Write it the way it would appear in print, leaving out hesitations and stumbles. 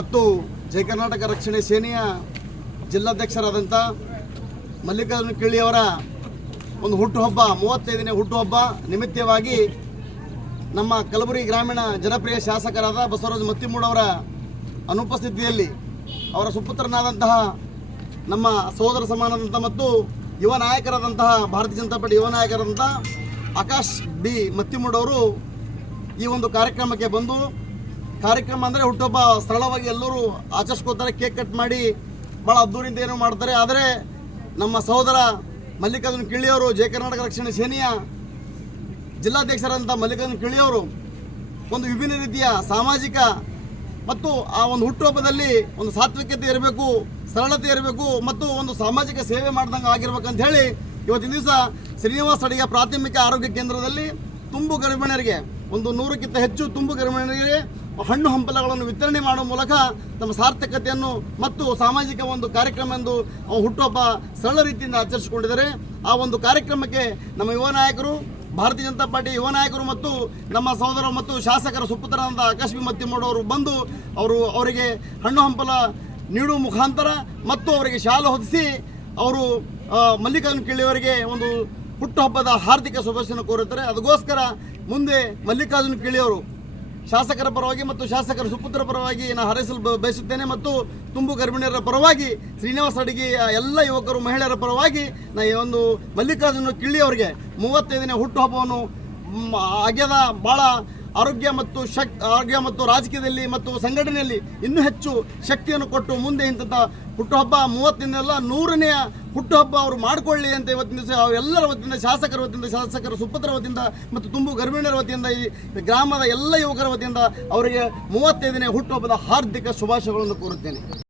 ಮತ್ತು ಜಯ ಕರ್ನಾಟಕ ರಕ್ಷಣೆ ಸೇನೆಯ ಜಿಲ್ಲಾಧ್ಯಕ್ಷರಾದಂಥ ಮಲ್ಲಿಕಾರ್ಜುನ ಕಿಳಿಯವರ ಒಂದು ಹುಟ್ಟುಹಬ್ಬ 35ನೇ ಹುಟ್ಟುಹಬ್ಬ ನಿಮಿತ್ತವಾಗಿ ನಮ್ಮ ಕಲಬುರಗಿ ಗ್ರಾಮೀಣ ಜನಪ್ರಿಯ ಶಾಸಕರಾದ ಬಸವರಾಜ ಮತ್ತಿಮೂಡವರ ಅನುಪಸ್ಥಿತಿಯಲ್ಲಿ ಅವರ ಸುಪುತ್ರನಾದಂತಹ ನಮ್ಮ ಸಹೋದರ ಸಮಾನದಂಥ ಮತ್ತು ಯುವ ನಾಯಕರಾದಂತಹ ಭಾರತೀಯ ಜನತಾ ಪಾರ್ಟಿ ಯುವ ನಾಯಕರಾದಂಥ ಆಕಾಶ್ ಬಿ ಮತ್ತಿಮೂಡವರು ಈ ಒಂದು ಕಾರ್ಯಕ್ರಮಕ್ಕೆ ಬಂದು ಕಾರ್ಯಕ್ರಮ ಅಂದರೆ ಹುಟ್ಟುಹಬ್ಬ ಸರಳವಾಗಿ ಎಲ್ಲರೂ ಆಚರಿಸ್ಕೋತಾರೆ, ಕೇಕ್ ಕಟ್ ಮಾಡಿ ಭಾಳ ಅದ್ದೂರಿಂದ ಏನೋ ಮಾಡ್ತಾರೆ. ಆದರೆ ನಮ್ಮ ಸಹೋದರ ಮಲ್ಲಿಕಾರ್ಜುನ ಕಿಳಿಯವರು ಜಯ ಕರ್ನಾಟಕ ರಕ್ಷಣೆ ಸೇನೆಯ ಜಿಲ್ಲಾಧ್ಯಕ್ಷರಾದಂಥ ಮಲ್ಲಿಕಾರ್ಜುನ ಕಿಳಿಯವರು ಒಂದು ವಿಭಿನ್ನ ರೀತಿಯ ಸಾಮಾಜಿಕ ಮತ್ತು ಆ ಒಂದು ಹುಟ್ಟುಹಬ್ಬದಲ್ಲಿ ಒಂದು ಸಾತ್ವಿಕತೆ ಇರಬೇಕು, ಸರಳತೆ ಇರಬೇಕು ಮತ್ತು ಒಂದು ಸಾಮಾಜಿಕ ಸೇವೆ ಮಾಡ್ದಂಗೆ ಆಗಿರ್ಬೇಕಂತ ಹೇಳಿ ಇವತ್ತಿನ ದಿವಸ ಶ್ರೀನಿವಾಸ ಅಡಿಗ ಪ್ರಾಥಮಿಕ ಆರೋಗ್ಯ ಕೇಂದ್ರದಲ್ಲಿ ತುಂಬು ಗರ್ಭಿಣಿಯರಿಗೆ ಒಂದು 100ಕ್ಕಿಂತ ಹೆಚ್ಚು ತುಂಬು ಗರ್ಭಿಣಿಯರಿಗೆ ಹಣ್ಣು ಹಂಪಲಗಳನ್ನು ವಿತರಣೆ ಮಾಡುವ ಮೂಲಕ ತಮ್ಮ ಸಾರ್ಥಕತೆಯನ್ನು ಮತ್ತು ಸಾಮಾಜಿಕ ಒಂದು ಕಾರ್ಯಕ್ರಮ ಎಂದು ಹುಟ್ಟುಹಬ್ಬ ಸರಳ ರೀತಿಯಿಂದ ಆಚರಿಸಿಕೊಂಡಿದ್ದಾರೆ. ಆ ಒಂದು ಕಾರ್ಯಕ್ರಮಕ್ಕೆ ನಮ್ಮ ಯುವ ನಾಯಕರು, ಭಾರತೀಯ ಜನತಾ ಪಾರ್ಟಿ ಯುವ ನಾಯಕರು ಮತ್ತು ನಮ್ಮ ಸಹೋದರ ಮತ್ತು ಶಾಸಕರ ಸುಪುತ್ರರಾದ ಆಕಾಶ್ ಬಿ ಮತ್ತಿಮೂಡವರು ಬಂದು ಅವರಿಗೆ ಹಣ್ಣು ಹಂಪಲ ನೀಡುವ ಮುಖಾಂತರ ಮತ್ತು ಅವರಿಗೆ ಶಾಲು ಹೊದಿಸಿ ಅವರು ಮಲ್ಲಿಕಾರ್ಜುನ ಕಿಳಿಯವರಿಗೆ ಒಂದು ಹುಟ್ಟುಹಬ್ಬದ ಹಾರ್ದಿಕ ಶುಭಾಶಯ ಕೋರುತ್ತಾರೆ. ಅದಕ್ಕೋಸ್ಕರ ಮುಂದೆ ಮಲ್ಲಿಕಾರ್ಜುನ ಕಿಳಿಯವರು ಶಾಸಕರ ಪರವಾಗಿ ಮತ್ತು ಶಾಸಕರ ಸುಪುತ್ರ ಪರವಾಗಿ ನಾನು ಹಾರೈಸಲು ಬಯಸುತ್ತೇನೆ ಮತ್ತು ತುಂಬು ಗರ್ಭಿಣಿಯರ ಪರವಾಗಿ ಶ್ರೀನಿವಾಸ ಅಡಿಗೆ ಎಲ್ಲ ಯುವಕರು ಮಹಿಳೆಯರ ಪರವಾಗಿ ನಾನು ಈ ಒಂದು ಮಲ್ಲಿಕಾರ್ಜುನ ಕಿಳಿಯವರಿಗೆ 35ನೇ ಹುಟ್ಟುಹಬ್ಬವನ್ನು ಆಗ್ಯದ ಭಾಳ ಆರೋಗ್ಯ ಮತ್ತು ರಾಜಕೀಯದಲ್ಲಿ ಮತ್ತು ಸಂಘಟನೆಯಲ್ಲಿ ಇನ್ನೂ ಹೆಚ್ಚು ಶಕ್ತಿಯನ್ನು ಕೊಟ್ಟು ಮುಂದೆ ಇಂಥ ಹುಟ್ಟುಹಬ್ಬ 30ನೆಲ್ಲ 100ನೇ ಹುಟ್ಟುಹಬ್ಬ ಅವರು ಮಾಡಿಕೊಳ್ಳಿ ಅಂತ ಇವತ್ತಿನ ದಿವಸ ಎಲ್ಲರ ವತಿಯಿಂದ ಶಾಸಕರ ಸುಪುತ್ರ ವತಿಯಿಂದ ಮತ್ತು ತುಂಬು ಗರ್ಭಿಣಿಯರ ವತಿಯಿಂದ ಈ ಗ್ರಾಮದ ಎಲ್ಲ ಯುವಕರ ವತಿಯಿಂದ ಅವರಿಗೆ 35ನೇ ಹುಟ್ಟುಹಬ್ಬದ ಹಾರ್ದಿಕ ಶುಭಾಶಯಗಳನ್ನು ಕೋರುತ್ತೇನೆ.